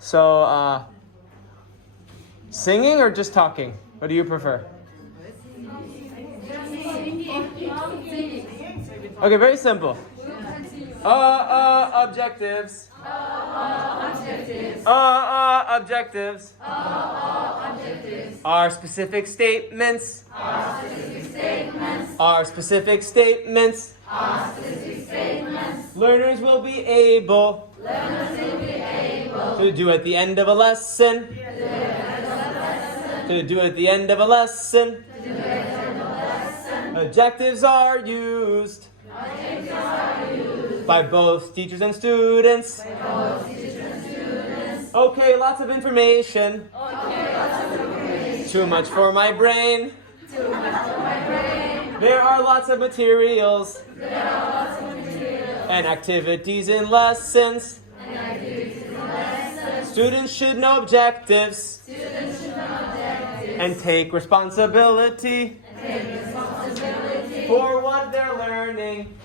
So, singing or just talking? What do you prefer? Okay, very simple. Objectives. Objectives. Are specific statements. Are specific statements. Learners will be able to do at the end of a lesson. To do at the end of a lesson. Objectives are used by both teachers and students. Okay, lots of information. Too much for my brain. There are lots of materials. And activities in lessons. Students should know objectives. And take responsibility. For what they're learning.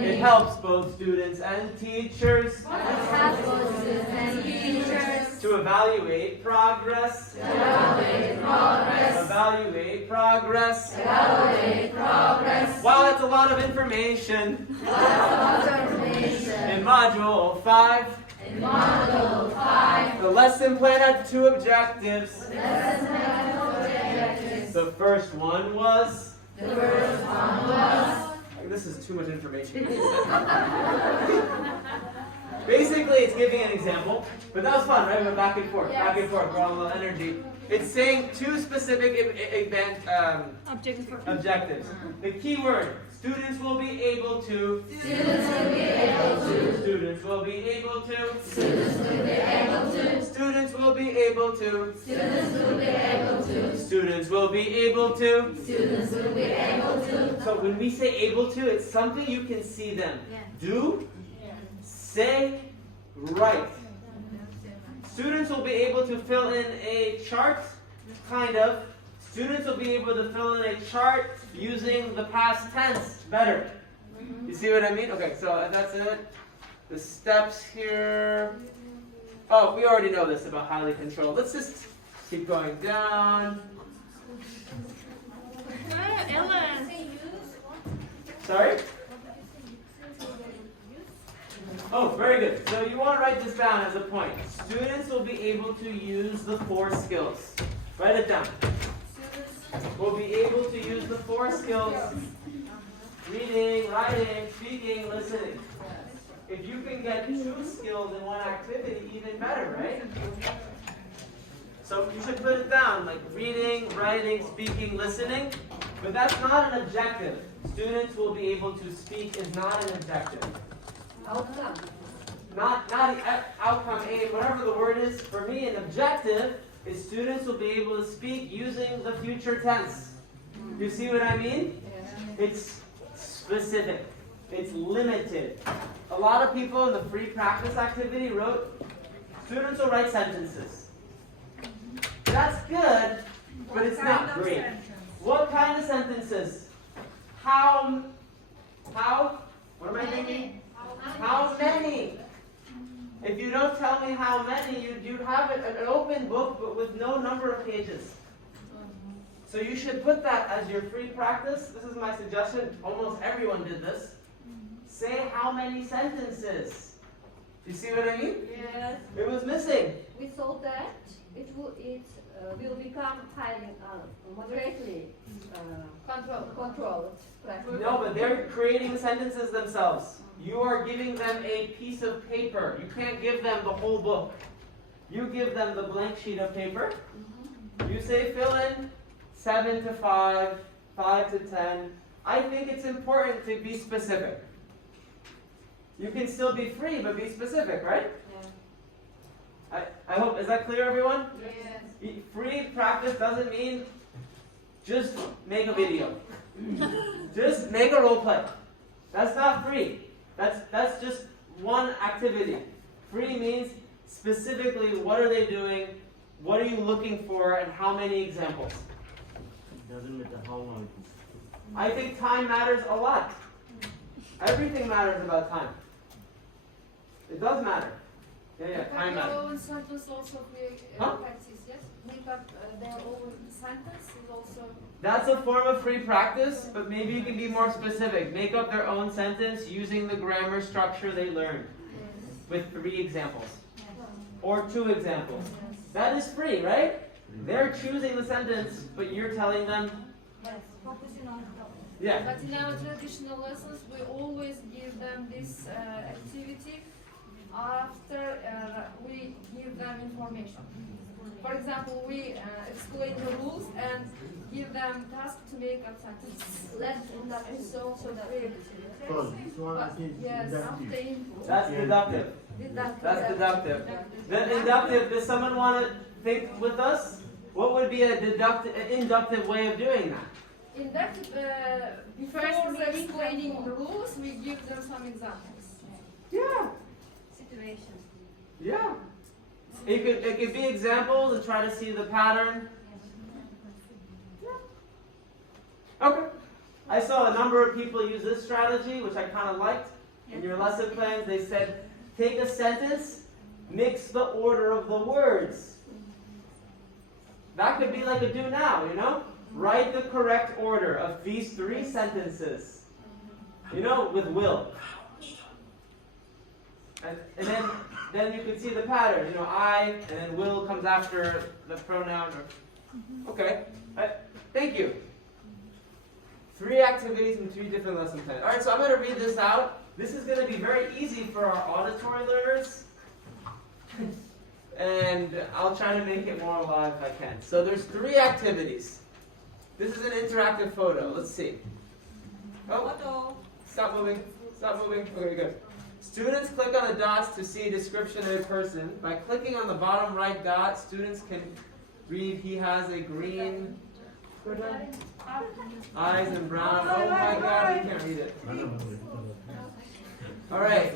It helps both students and teachers. To evaluate progress. Evaluate progress. Wow, that's a lot of information. In Module 5. The lesson plan had 2 objectives. The first one was. This is too much information. Basically, it's giving an example, but that was fun, right? We went back and forth, brought a little energy. It's saying 2 specific objectives. The key word, students will be able to. Students will be able to. Students will be able to. Students will be able to. Students will be able to. Students will be able to. Students will be able to. Students will be able to. So when we say able to, it's something you can see them do. Say, write. Students will be able to fill in a chart, kind of. Students will be able to fill in a chart using the past tense better. You see what I mean? Okay, so that's it. The steps here. Oh, we already know this about highly controlled. Let's just keep going down. Ellen. Sorry? Oh, very good. So you want to write this down as a point. Students will be able to use the 4 skills. Write it down. Will be able to use the 4 skills. Reading, writing, speaking, listening. If you can get 2 skills in one activity, even better, right? So you should put it down, like reading, writing, speaking, listening. But that's not an objective. Students will be able to speak is not an objective. Outcome. Not outcome A, whatever the word is. For me, an objective is students will be able to speak using the future tense. You see what I mean? It's specific. It's limited. A lot of people in the free practice activity wrote, students will write sentences. That's good, but it's not great. What kind of sentences? How, what am I thinking? How many? If you don't tell me how many, you'd have an open book but with no number of pages. So you should put that as your free practice. This is my suggestion. Almost everyone did this. Say how many sentences. Do you see what I mean? Yes. It was missing. We saw that it will become highly moderately controlled. No, but they're creating sentences themselves. You are giving them a piece of paper. You can't give them the whole book. You give them the blank sheet of paper. You say fill in 7 to 5, 5 to 10. I think it's important to be specific. You can still be free, but be specific, right? Yeah. I hope, is that clear, everyone? Yes. Free practice doesn't mean just make a video. Just make a role play. That's not free. That's just one activity. Free means specifically what are they doing, what are you looking for, and how many examples. It doesn't matter how long it is. I think time matters a lot. Everything matters about time. It does matter. Yeah, time Their management. own sentence also we Huh? practice, yes? Make up their own sentence is also. That's a form of free practice, but maybe you can be more specific. Make up their own sentence using the grammar structure they learned with 3 examples or 2 examples. That is free, right? They're choosing the sentence, but you're telling them. Yeah. But in our traditional lessons, we always give them this activity after we give them information. For example, we explain the rules and give them task to make up sentences. Let's induct is also the Pause. This one I think is Yes, after inductive. input. That's deductive. That's deductive. Then inductive, does someone want to think with us? What would be an inductive way of doing that? Inductive, before explaining the rules, we give them some examples. Yeah. situation. Yeah. It could be examples and try to see the pattern. Yeah. Okay. I saw a number of people use this strategy, which I kind of liked. In your lesson plans, they said, take a sentence, mix the order of the words. That could be like a do now, you know? Write the correct order of these 3 sentences. You know, with will. And then you can see the pattern. You know, I, and then will comes after the pronoun. Okay. Thank you. 3 activities and 3 different lesson plans. All right, so I'm going to read this out. This is going to be very easy for our auditory learners. And I'll try to make it more alive if I can. So there's 3 activities. This is an interactive photo. Let's see. Oh, stop moving. Stop moving. Okay, good. Students click on the dots to see a description of a person. By clicking on the bottom right dot, students can read he has a green eyes and brown. Oh my God, you can't read it. All right.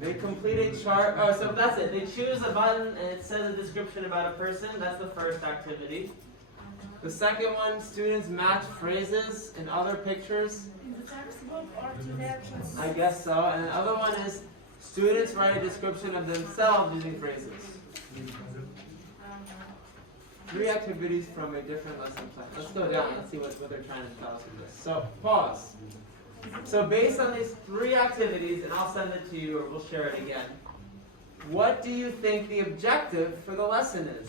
They complete a chart. Oh, so that's it. They choose a button and it says a description about a person. That's the first activity. The second one, students match phrases in other pictures. In the textbook or to their I guess so. And the other one is students write a description of themselves using phrases. 3 activities from a different lesson plan. Let's go down. Let's see what they're trying to tell us with this. So, pause. So based on these 3 activities, and I'll send it to you or we'll share it again, what do you think the objective for the lesson is?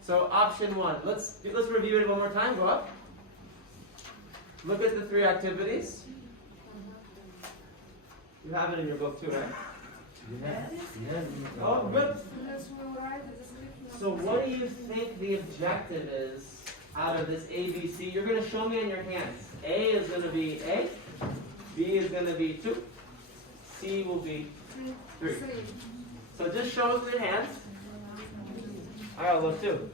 So option 1, let's review it one more time, go up. Look at the 3 activities. You have it in your book too, right? Oh, good. So what do you think the objective is out of this ABC? You're going to show me in your hands. A is going to be A. B is going to be 2. C will be 3. So just show us with your hands. I gotta look too.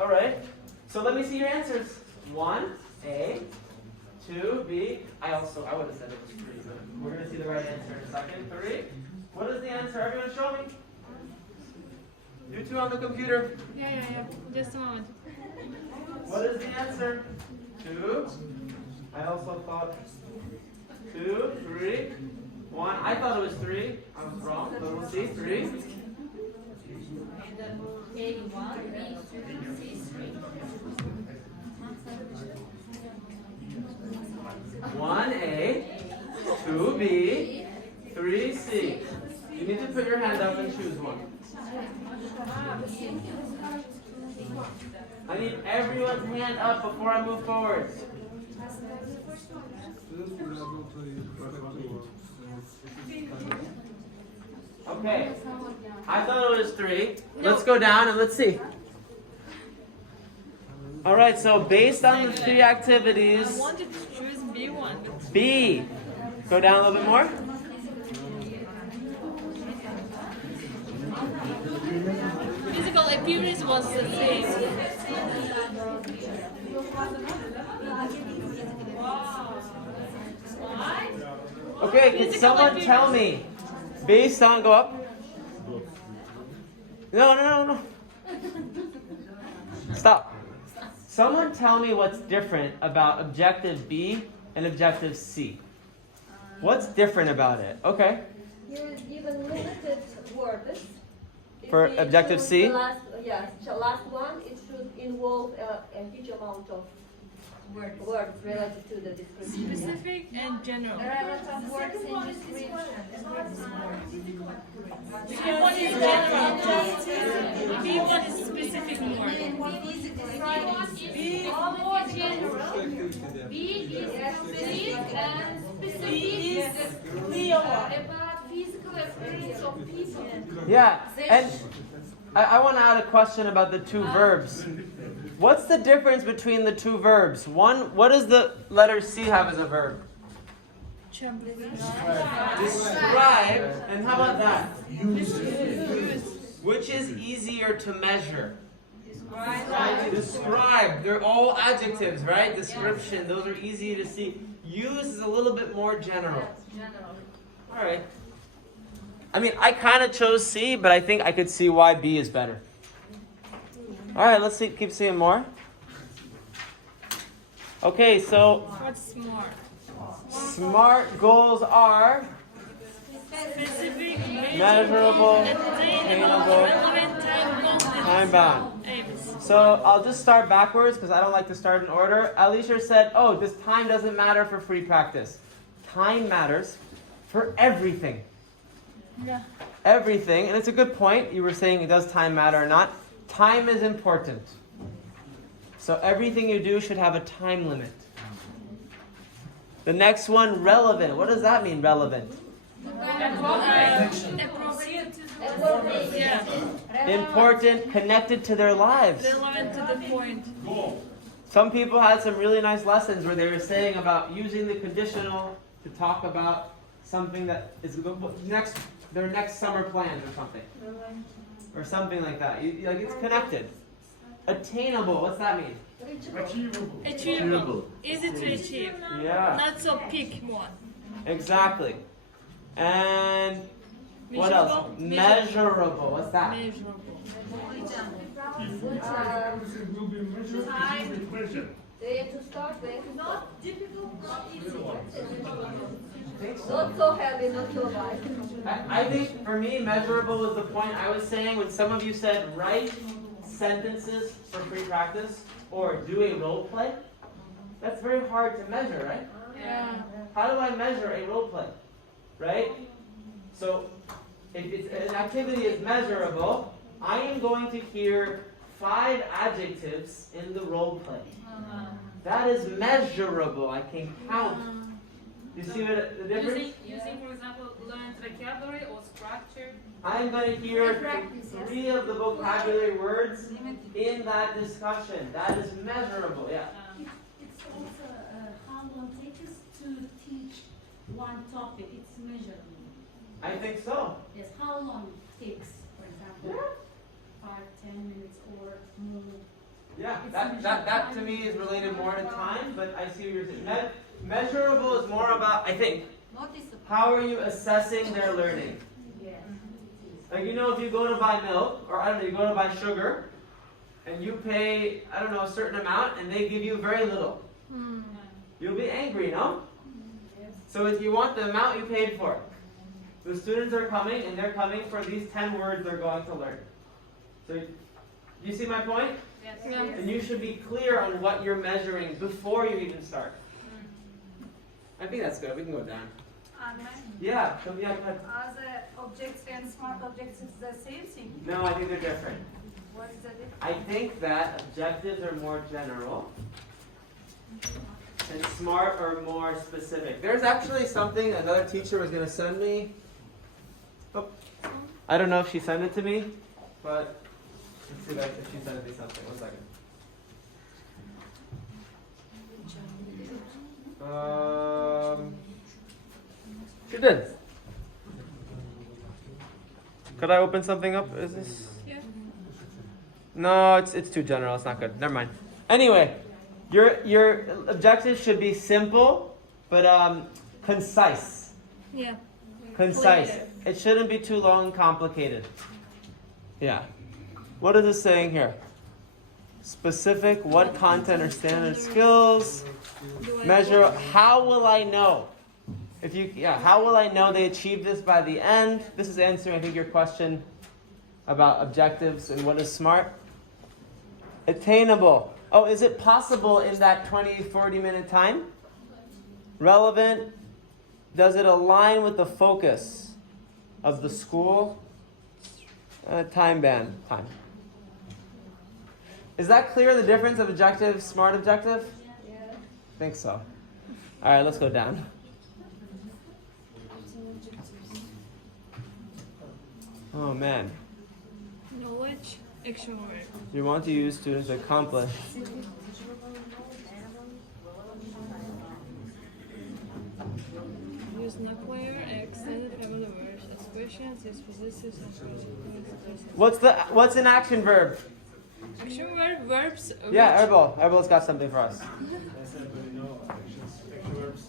All right. So let me see your answers. 1, A. 2, B. I would have said it was 3, but we're going to see the right answer in a second. 3. What is the answer? Everyone show me. You 2 on the computer. Yeah. Just a moment. What is the answer? 2. I also thought 2, 3, 1. I thought it was 3. I was wrong, but we'll see. 3. One A, 2 B, 3 C. You need to put your hand up and choose one. I need everyone's hand up before I move forward. Okay. I thought it was 3. Let's go down and let's see. All right, so based on the 3 activities, I wanted to choose B1. B. Go down a little bit more. previous was the same. Okay, can someone tell me, based on, go up? No. Stop. Someone tell me what's different about objective B and objective C. What's different about it? Okay. You're given limited words. If For we objective choose C? The last one, it should involve a huge amount of words related to the description. Specific and general. There are a lot of words in description. B1 is general. B1 is specific more. B is more general. B is specific and specific about physical appearance of people. Yeah, and I want to add a question about the two verbs. What's the difference between the two verbs? One, what does the letter C have as a verb? Describe, and how about that? Which is easier to measure? Describe. They're all adjectives, right? Description. Those are easy to see. Use is a little bit more general. All right. I mean, I kind of chose C, but I think I could see why B is better. All right, let's see, keep seeing more. Okay, so What's more? SMART goals are Specific, measurable, attainable, attainable, relevant, time-bound. time-bound. Aims. So I'll just start backwards because I don't like to start in order. Alicia said, oh, this time doesn't matter for free practice. Time matters for everything. Yeah. Everything, and it's a good point. You were saying, does time matter or not? Time is important. So everything you do should have a time limit. The next one, relevant. What does that mean, relevant? Appropriate. Yeah. Important, connected to their lives. Relevant to the point. Some people had some really nice lessons where they were saying about using the conditional to talk about something that is their next summer plans or something. Or something like that. Like it's connected. Attainable, what's that mean? Achievable. Easy to achieve. Yeah, Not so pick one. exactly. And what else? Measurable, what's that? Measurable. Where to start, where to stop. Not difficult, not easy. Not so heavy, not so light. I think for me, measurable was the point I was saying when some of you said write sentences for free practice or do a role play. That's very hard to measure, right? Yeah. How do I measure a role play? Right? So if an activity is measurable, I am going to hear 5 adjectives in the role play. That is measurable. I can count. You see what the difference? Using, for example, learned vocabulary or structure. I'm going to hear 3 of the vocabulary words in that discussion. That is measurable, yeah. It's also how long it takes to teach one topic. It's measurable. I think so. Yes, how long it takes, for example, 5-10 minutes or more. Yeah, that to me is related more to time, but I see what you're saying. Measurable is more about, I think, how are you assessing their learning? Like, you know, if you go to buy milk, or I don't know, you go to buy sugar, and you pay, I don't know, a certain amount, and they give you very little. You'll be angry, no? So if you want the amount you paid for, the students are coming, and they're coming for these 10 words they're going to learn. So, you see my point? Yes. And you should be clear on what you're measuring before you even start. I think that's good. We can go down. Yeah, go ahead. Are the objects and smart objects is the same thing? No, I think they're different. What is the difference? I think that objectives are more general and SMART are more specific. There's actually something another teacher was going to send me. Oh, I don't know if she sent it to me, but let's see if she sent me something. 1 second. She did. Could I open something up? Is this? Yeah. No, it's too general. It's not good. Never mind. Anyway, your objectives should be simple, but concise. Yeah. Concise. Clear. It shouldn't be too long and complicated. Yeah. What is it saying here? Specific, what content or standard skills? Measure, how will I know? How will I know they achieved this by the end? This is answering, I think, your question about objectives and what is smart. Attainable. Oh, is it possible in that 20, 40-minute time? Relevant. Does it align with the focus of the school? Time band. Time. Is that clear, the difference of objective, smart objective? Yeah. I think so. All right, let's go down. Oh, man. Knowledge, action word. You want to use students to accomplish. Use nuclear and extended family words as questions, as possessives, and questions. What's an action verb? Action word, verbs. Yeah, Erbil's got something for us. Action verbs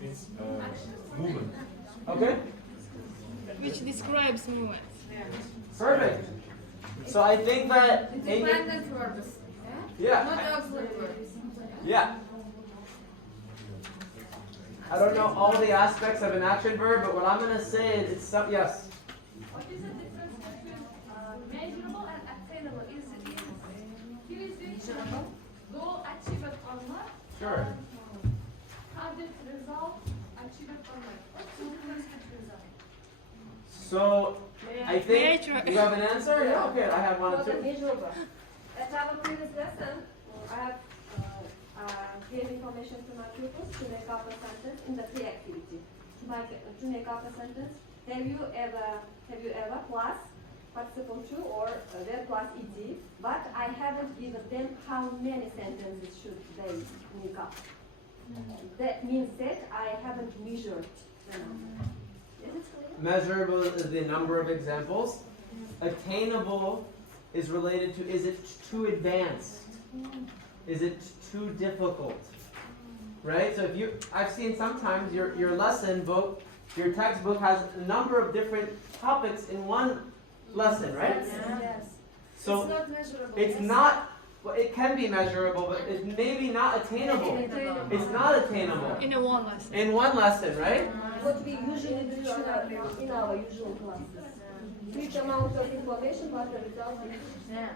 means movement. Okay. Which describes movement. Perfect. So I think that Independent verbs. yeah. Not auxiliary verbs. Yeah. I don't know all the aspects of an action verb, but what I'm going to say is it's some, yes. What is the difference between measurable and attainable? Is goal achieved or not? Sure. Target result achieved or not? What's the difference between them? So I think Nature. you have an answer. Yeah. Okay. I have one For the too. measurable. At our previous lesson, I have gave information to my pupils to make up a sentence in the pre-activity. To make up a sentence, have you ever plus participle to or verb plus ed, but I haven't given them how many sentences should they make up. That means that I haven't measured the number. Is it clear? Measurable is the number of examples. Attainable is related to, is it too advanced? Is it too difficult? Right? So I've seen sometimes your lesson book, your textbook has a number of different topics in one lesson, right? Yes. So it's not measurable. it's not, well, it can be measurable, but it's maybe not attainable. It's not attainable. In a one lesson. In one lesson, right? What we usually do in our usual classes. Huge amount of information, but the result is bad.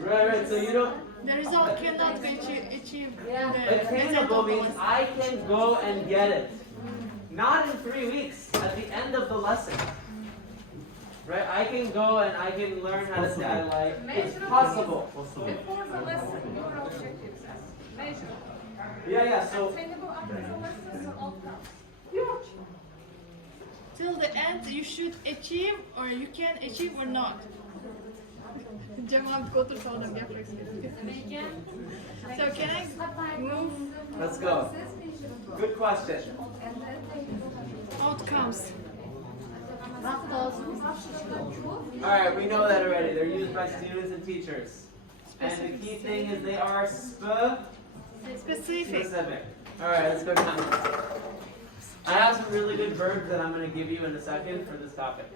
Right. So you don't, The result cannot be achieved. Yeah. attainable means I can go and get it. Not in 3 weeks, at the end of the lesson. Right? I can go and I can learn how to say I like. It's possible. Before the lesson, your objectives are measurable. Yeah, so Attainable after the lesson, the outcome. Till the end, you should achieve or you can achieve or not. Cevap otur sonra yapacaksın. So can I move let's go. Good question. outcomes? Alright, we know that already. They're used by students and teachers. And the key thing is they are Specific. specific. Alright, let's go down. I have some really good verbs that I'm going to give you in a second for this topic.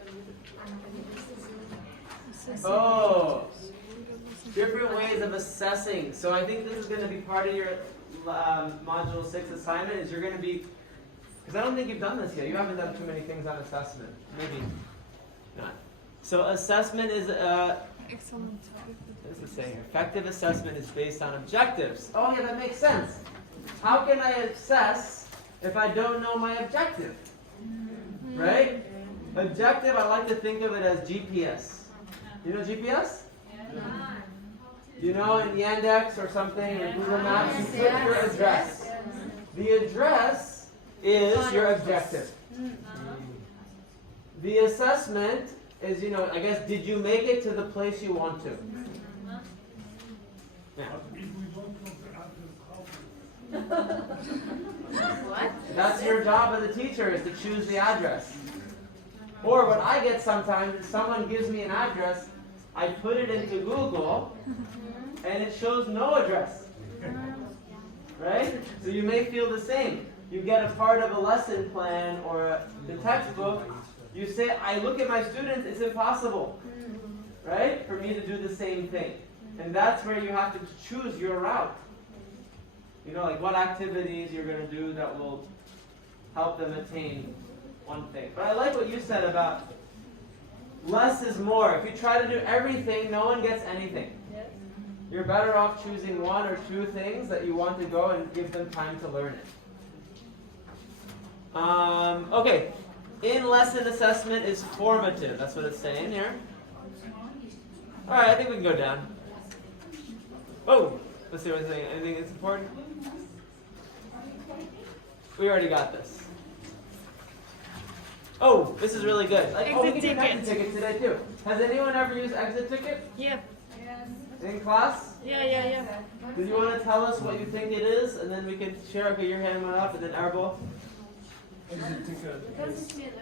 Oh, different ways of assessing. So I think this is going to be part of your Module 6 assignment is you're going to be, because I don't think you've done this yet. You haven't done too many things on assessment. Maybe not. So assessment is, Excellent. what does it say here? Effective assessment is based on objectives. Oh yeah, that makes sense. How can I assess if I don't know my objective? Right? Objective, I like to think of it as GPS. You know GPS? You know in Yandex or something, or Google Maps, you put your address. The address is your objective. The assessment is, I guess, did you make it to the place you want to? Yeah. What? That's your job as a teacher, is to choose the address. Or what I get sometimes is someone gives me an address I put it into Google, and it shows no address. Right? So you may feel the same. You get a part of a lesson plan or the textbook, you say, I look at my students, it's impossible. Right? For me to do the same thing. And that's where you have to choose your route. You know, like what activities you're going to do that will help them attain one thing. But I like what you said about less is more. If you try to do everything, no one gets anything. You're better off choosing one or two things that you want to go and give them time to learn it. Okay. In lesson assessment is formative. That's what it's saying here. Alright, I think we can go down. Oh! Let's see what it's saying. Anything that's important? We already got this. Oh, this is really good. Like, we can do an exit ticket today too. Has anyone ever used exit ticket? Yeah. In class? Yeah. Do you want to tell us what you think it is, and then we can share? Okay, your hand went up, and then our both. Exit ticket. Does it mean